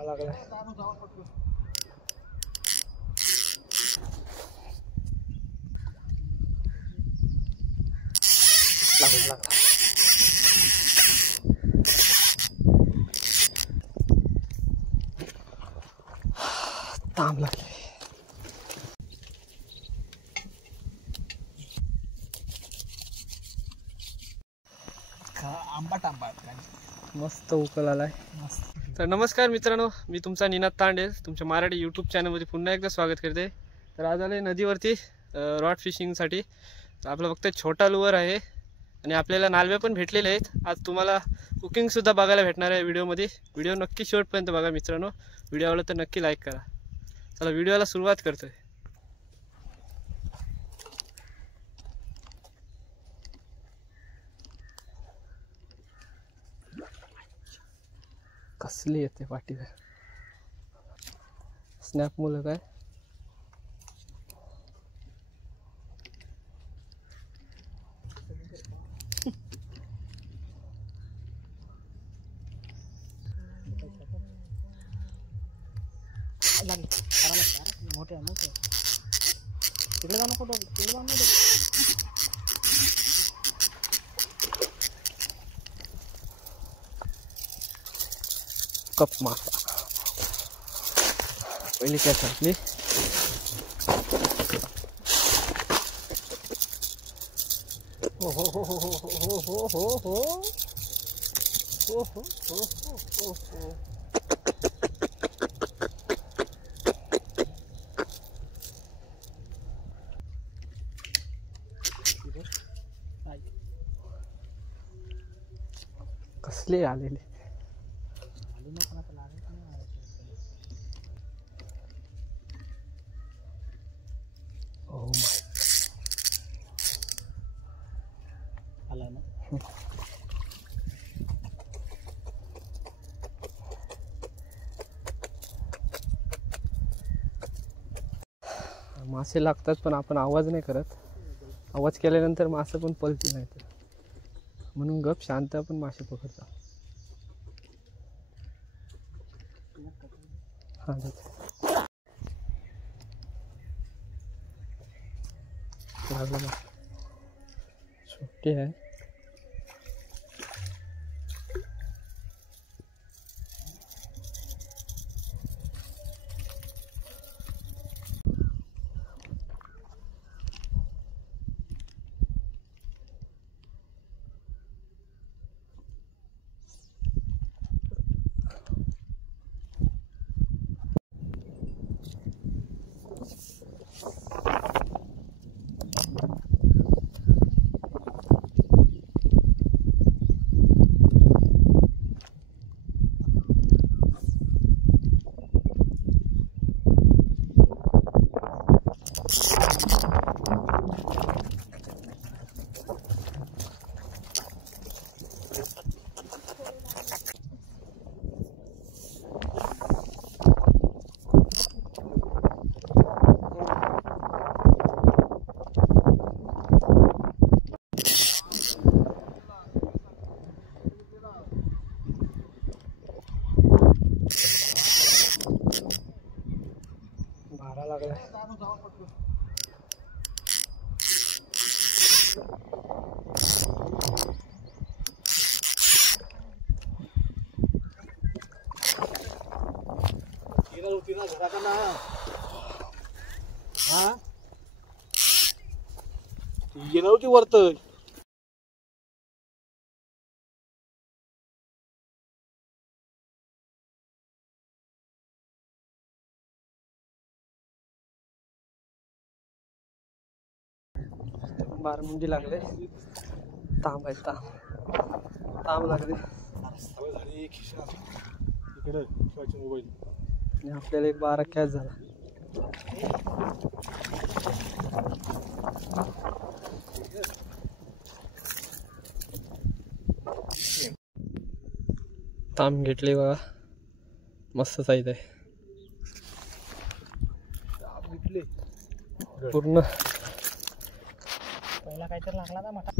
मारा लागलाय. तांब लागले. आंबाट मस्त उकल आलाय. तर नमस्कार मित्रांनो, मी तुमचा निनाद तांडे तुमच्या मराठी यूट्यूब चॅनलमध्ये पुन्हा एकदा स्वागत करते. तर आज आले नदीवरती रॉड फिशिंगसाठी. आपला फक्त छोटा लुअर आहे आणि आपल्याला नालव्या पण भेटलेले आहेत. आज तुम्हाला कुकिंगसुद्धा बघायला भेटणार आहे व्हिडिओमध्ये. व्हिडिओ नक्की शेवटपर्यंत बघा मित्रांनो. व्हिडिओ आवडला तर नक्की लाईक करा. चला व्हिडिओला सुरुवात करतोय. कसली येते पाठीवर. स्नॅप मुलं काय मोठे तिकडे जाऊ नको, तिकडे जाऊ नको. कप मासा पहिली कॅच आपली. हो हो हो हो हो हो हो हो हो हो हो हो हो. कसले आलेले. ओ माय आला ना. मासे लागतात पण आपण आवाज नाही करत. आवाज केल्यानंतर मासे पण पलती नाही, तर म्हणून गप शांत आपण मासे पकडतो. हा लागला सुट्टी आहे. मारा लागलाय. होती ना घराकडे. हा ये नव्हती वरत. बारमुंडी लागले. तांब आहे, तांब लागले. इकडे ठेवायचे मोबाईल. आणि आपल्याला एक 12 कॅच झाला. तांब घेतली बघा, मस्त साईज आहे पूर्ण. पहिला काहीतरी लागला ना मोठा.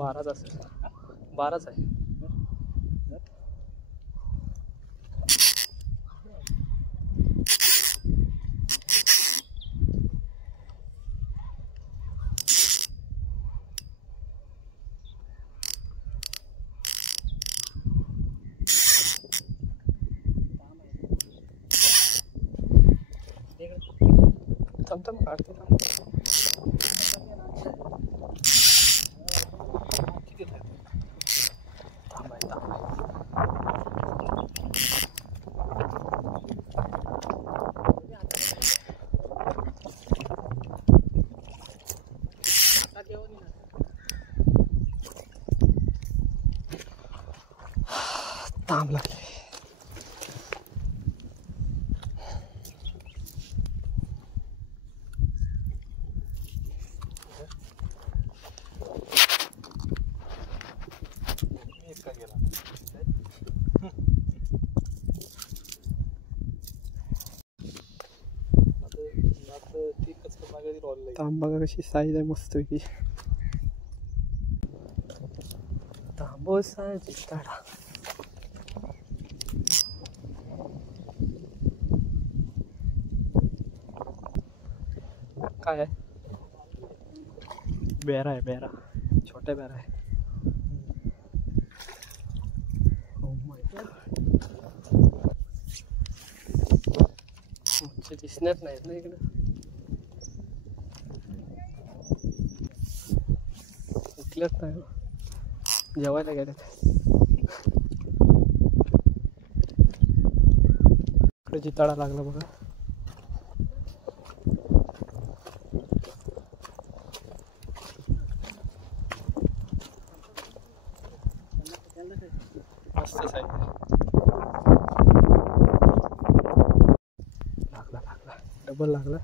12च असेल. 12च आहे. थांब काढते. किती थांबाय तांब लागले. तांब बघा कशी साईज आहे मस्त पैकी. तांबो साईज काढा. काय आहे? बेरा आहे. बेरा छोट्या बेरा आहे. Oh my God. मच्छी दिसण्यात नाहीत ना इकडं. उठल्याच नाही. जेवायला गेल्यात. इकडे जिताडा लागला बघा. मस्त साईड. लागला डबल लागला.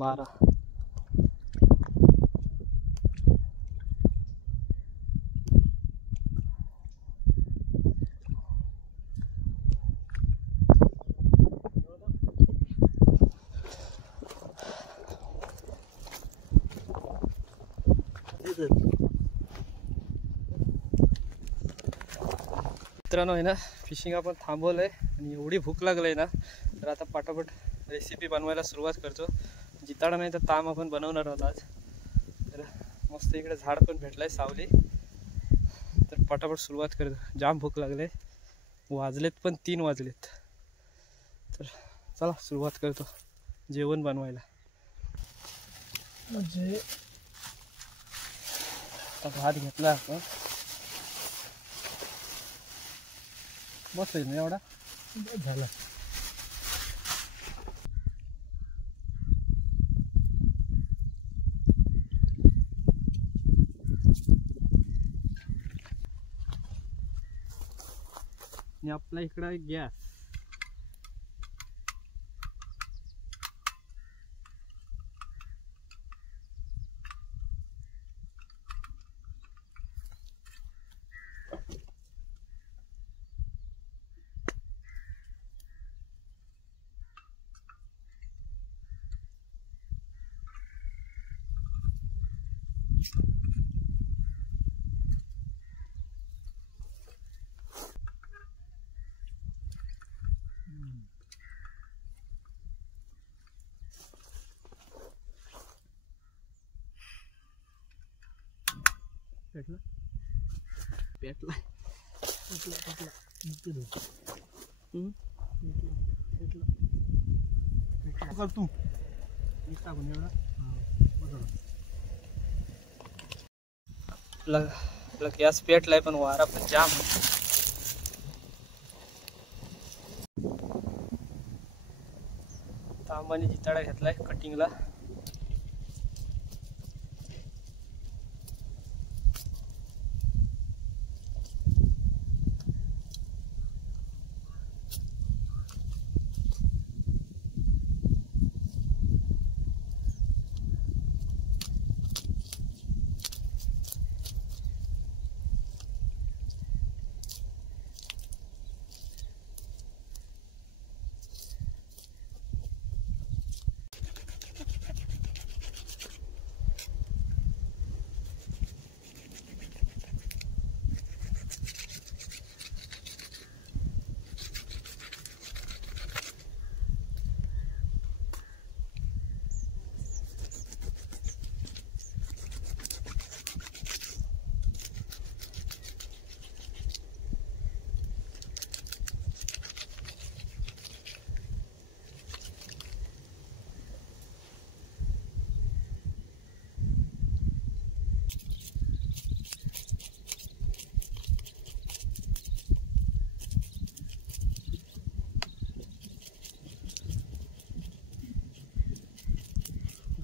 बारा. मित्रांनो आहे ना, फिशिंग आपण थांबवलंय आणि एवढी भूक लागली ना, तर आता पटापट रेसिपी बनवायला सुरुवात करतो. जिताडा नाही तर ताम आपण बनवणार आहोत आज. तर मस्त इकडे झाड पण भेटलंय सावली. तर पटापट सुरुवात करतो. जाम भूक लागले. वाजलेत पण 3 वाजलेत. तर चला सुरुवात करतो जेवण बनवायला. म्हणजे आता भात घेतला आपण. बस होईल ना एवढा झाला. आणि आपला इकडं गॅस. पेटला पेटला पेटला पेटला पेटला तू टाकून एवढा. आपला गॅस पेटलाय पण वारा पण जाम. तांबाने जिताडा घेतलाय कटिंगला.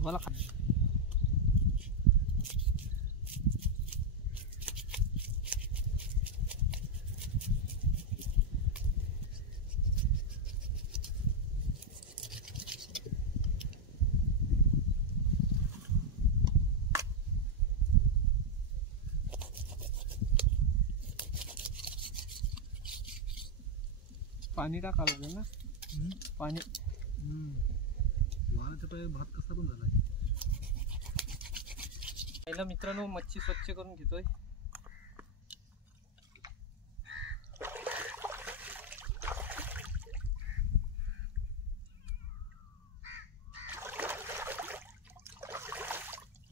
मला पाणी टाकावं लागेल ना. पाणी वाळाचा पाय भात कसा पण झाला. पहिला मित्रांनो मच्छी स्वच्छ करून घेतोय.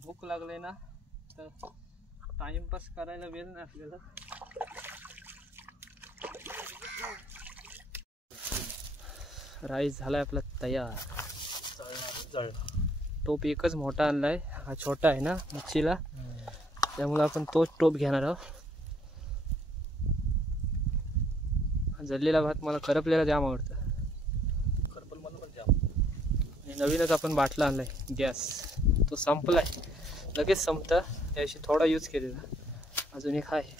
भूक लागले ना तर टाइमपास करायला वेळ नाही आपल्याला. राईस झालाय आपला तयार. टोप एकच मोठा आणलाय, हा छोटा आहे ना मच्छीला, त्यामुळे आपण तोच टोप घेणार आहोत. जळलेला भात मला करपलेला जाम आवडतं. करपल मला पण जाम. आणि नवीनच आपण बाटला आणलाय गॅस, तो संपलाय, लगेच संपतं, त्याशी थोडा यूज केलेला. अजून एक आहे,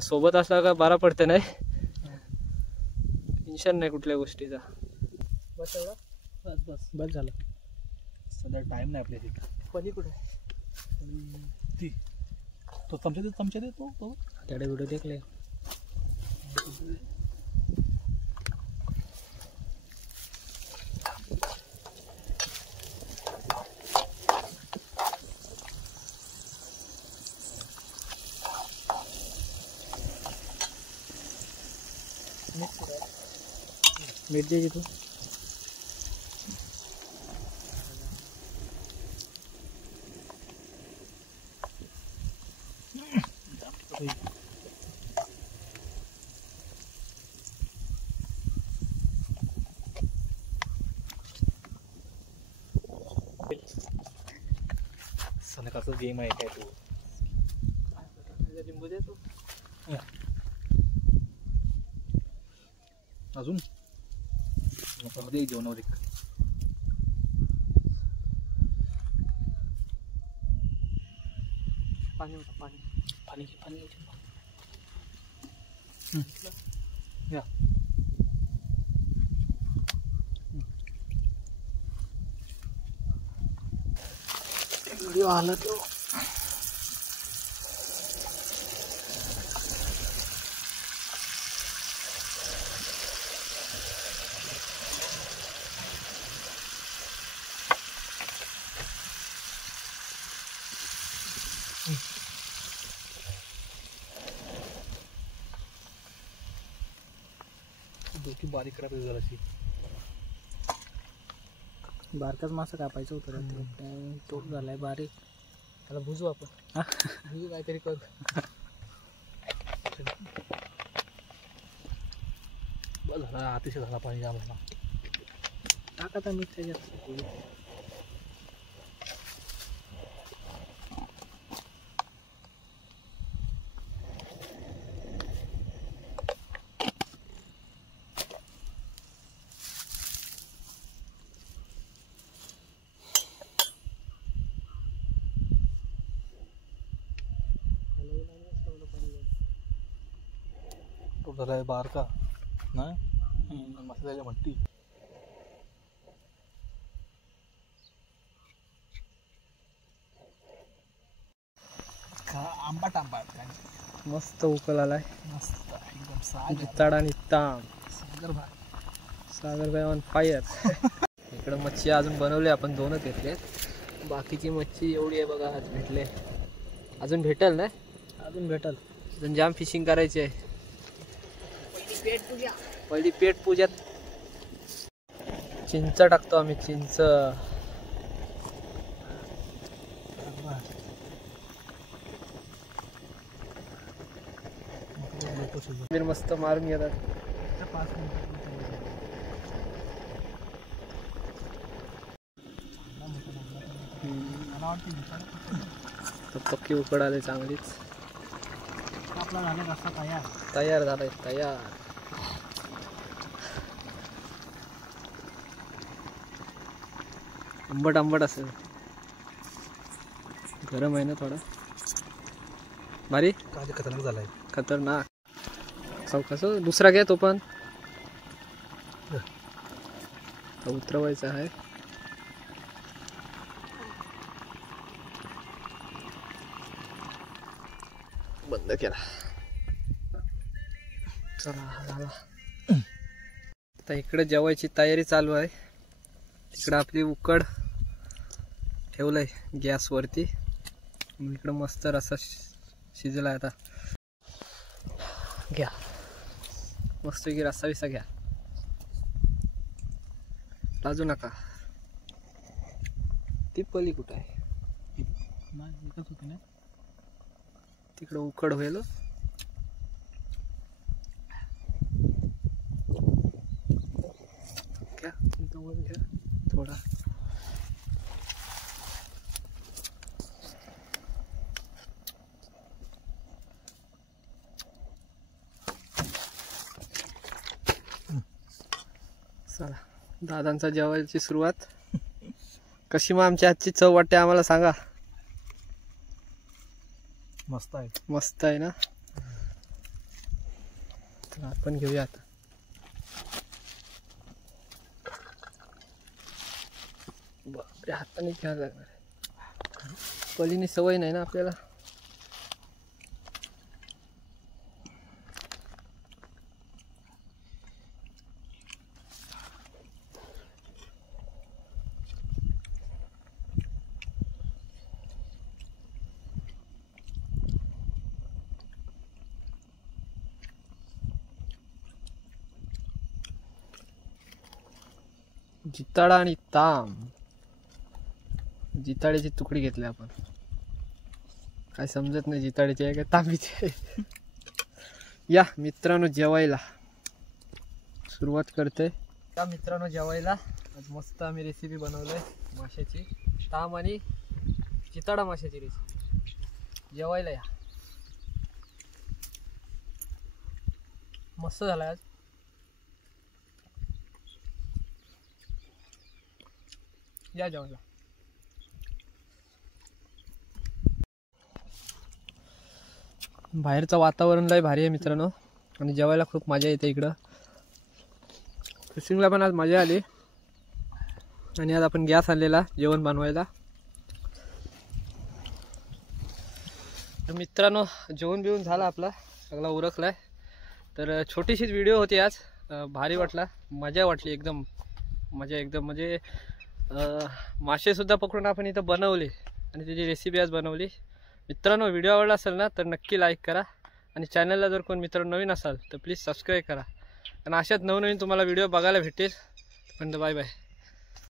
सोबत असला का बरा पडतं, नाही टेन्शन नाही कुठल्या गोष्टीचा. बस एवढा, बस बस बस झालं. सध्या टाइम नाही आपल्या तिथे. पली कुठे ती तो चमचा देतो तो त्याडे व्हिडिओ देखले. मीठ दे तू. सनकाचा गेम आहे काय तू. लिंबू दे तू. अजून दे जेवणावर एक. पाणी होतं, पाणी पाणी पाणी या. व्हिडिओ आला तो. डोकी बारीक करायला जराशी. बारकाच मासा कापायचं होतं, टोप झालाय बारीक. त्याला भुजू आपण, भुजू काहीतरी करू. बस झाला, अतिशय झाला पाणी जाम झाला. टाका आता मीठ त्याच्यात. तो झाला आहे बारका नाही मसाल्याला म्हणती. आंबाट आंबाट मस्त उकल आलाय, मस्त एकदम सागर जिताड आणि ताम. सागर भात. सागर भाई ऑन फायर. इकडं मच्छी अजून बनवले आपण, दोनच घेतले. बाकीची मच्छी एवढी आहे बघा, आज भेटले. अजून भेटल ना, अजून भेटल. अजून जाम फिशिंग करायची आहे. पहिली पेट पूजात चिंच टाकतो आम्ही, चिंच. मस्त मारून घेतात. 5 मिनिट पक्की उकड आले चांगलीच. आपला झाला रस्ता तयार. तयार झालाय, तयार. आंबट आंबट असेल. गरम आहे ना थोडा. भारी काय खतरनाक झालाय. खतरनाक. कसं दुसरा घ्या तो पण उतरवायचा आहे. बंद केला. चला झाला. आता इकडे जेवायची तयारी चालू आहे. इकडे आपली उकड ठेवलंय गॅसवरती. इकडं मस्त रस्सा शिजला आता. घ्या मस्त की रस्सा विसा घ्या. लाजू नका. ती पली कुठं आहे. तिकडं उकड होईल. घ्या घ्या थोडा. चला दादांचा जेवायची सुरुवात. कशी मग आमच्या हातची चव वाटते आम्हाला सांगा. मस्त आहे. मस्त आहे ना. तर आपण घेऊया आता. बापरे हाताने घ्यायला लागणार. पलीने सवय नाही ना आपल्याला. जिताडा आणि ताम. जिताड्याची तुकडी घेतली आपण. काय समजत नाही जिताड्याची आहे का तांबीची आहे. या मित्रांनो जेवायला सुरुवात करते. या मित्रांनो जेवायला आज मस्त आम्ही रेसिपी बनवलंय माशाची. ताम आणि जिताडा माशाची रेसिपी. जेवायला या. मस्त झालाय आज. या जेवायला. बाहेरचं वातावरण लय भारी आहे मित्रांनो. आणि जेवायला खूप मजा येते इकडं. फिशिंगला पण आज मजा आली. आणि आज आपण गॅस आणलेला जेवण बनवायला. तर मित्रांनो जेवण बिवून झाला आपला. सगळा उरकलाय. तर छोटीशीच व्हिडिओ होती आज. भारी वाटला. मजा वाटली एकदम. मजा एकदम म्हणजे मासे सुद्धा पकडून आपण इथं बनवले आणि त्याची रेसिपी आज बनवली. मित्रांनो व्हिडिओ आवडला असेल ना तर नक्की लाईक करा. आणि चॅनलला जर कोण मित्र नवीन असाल तर प्लीज सबस्क्राईब करा. आणि अशाच नवनवीन तुम्हाला व्हिडिओ बघायला भेटेल. पण बाय बाय.